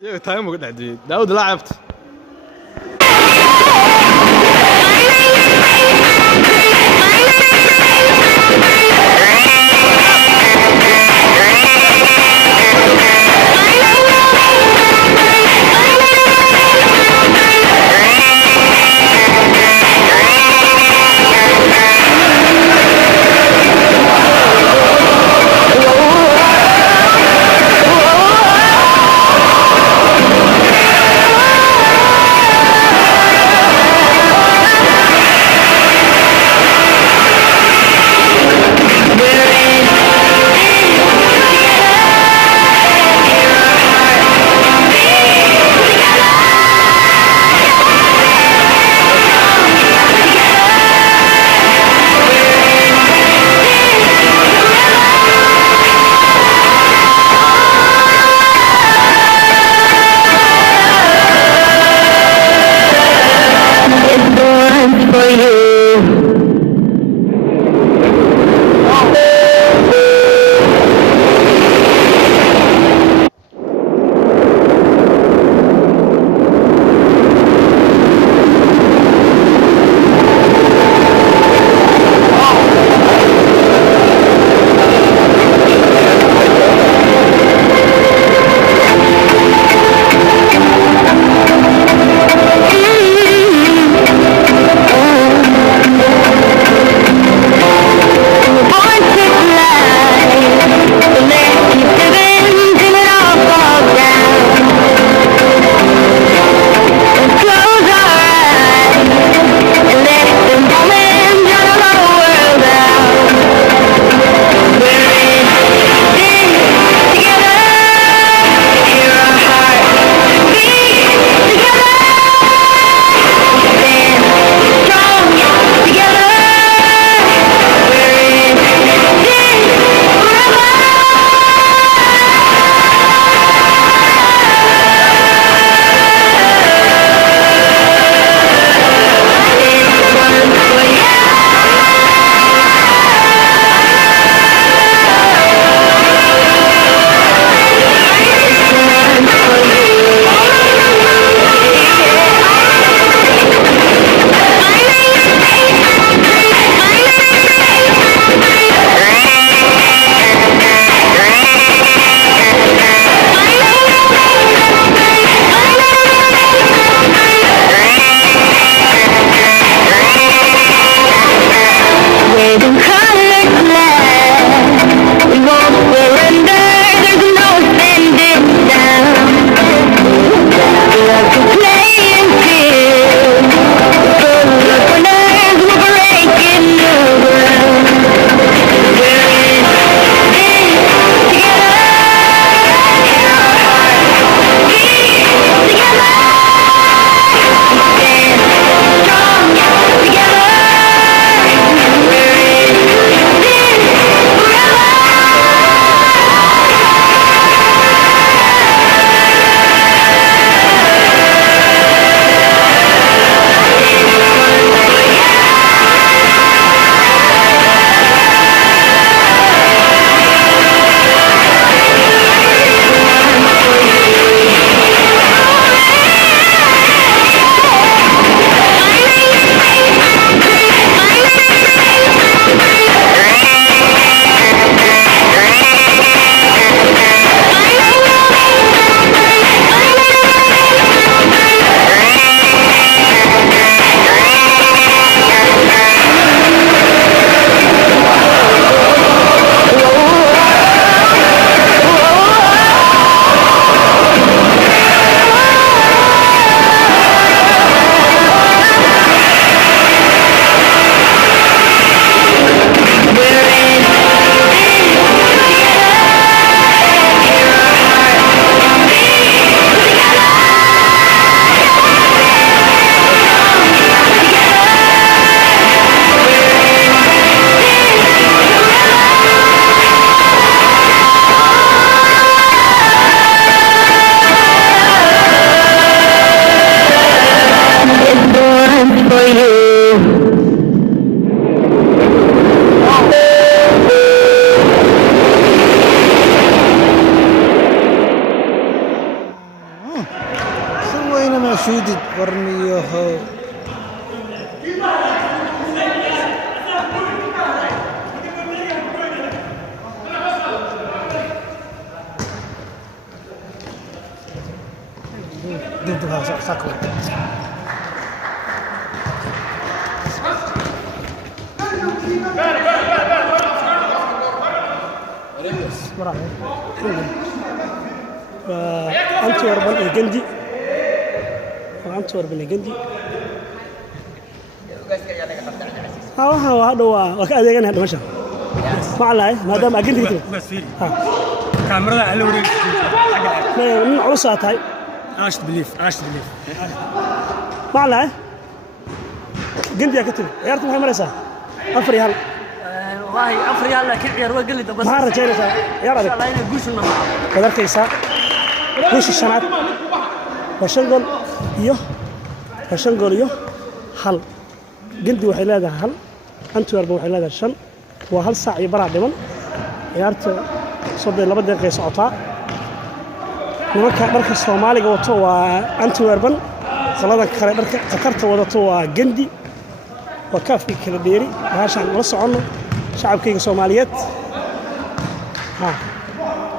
iyaga taagan buu ka dhex diyey daawud laacabta سوينا ما شودد ورميه دبها ساكو أنت وربنا الجندي وأنت وربنا الجندي هذا وكذا جانا هذا مشى ما عليه ما دام أجندي كده بس فيلي كاميرا على وري من عروسات هاي عاشت بليف ما عليه جندي كتير عيارته محمد رسا أفري هلا والله أفري هلا كعيار وقل بس ما رجع رسا يا رجل الله ينقوش المنطقة كذا كيسا وش السنة وشنقول وشنقول هل جندي وحيلاد هل أنت وربنا وحيلاد شن وهل ساعة يبرع دمن عيارته صدق لبد دقيقة ساعتها marka Soomaaliga wato waa Antwerpen salada kale marka qatarta wadato waa Gandi waa kaafki kala dheeri baashan la socono shacabkayga Soomaaliyeed ha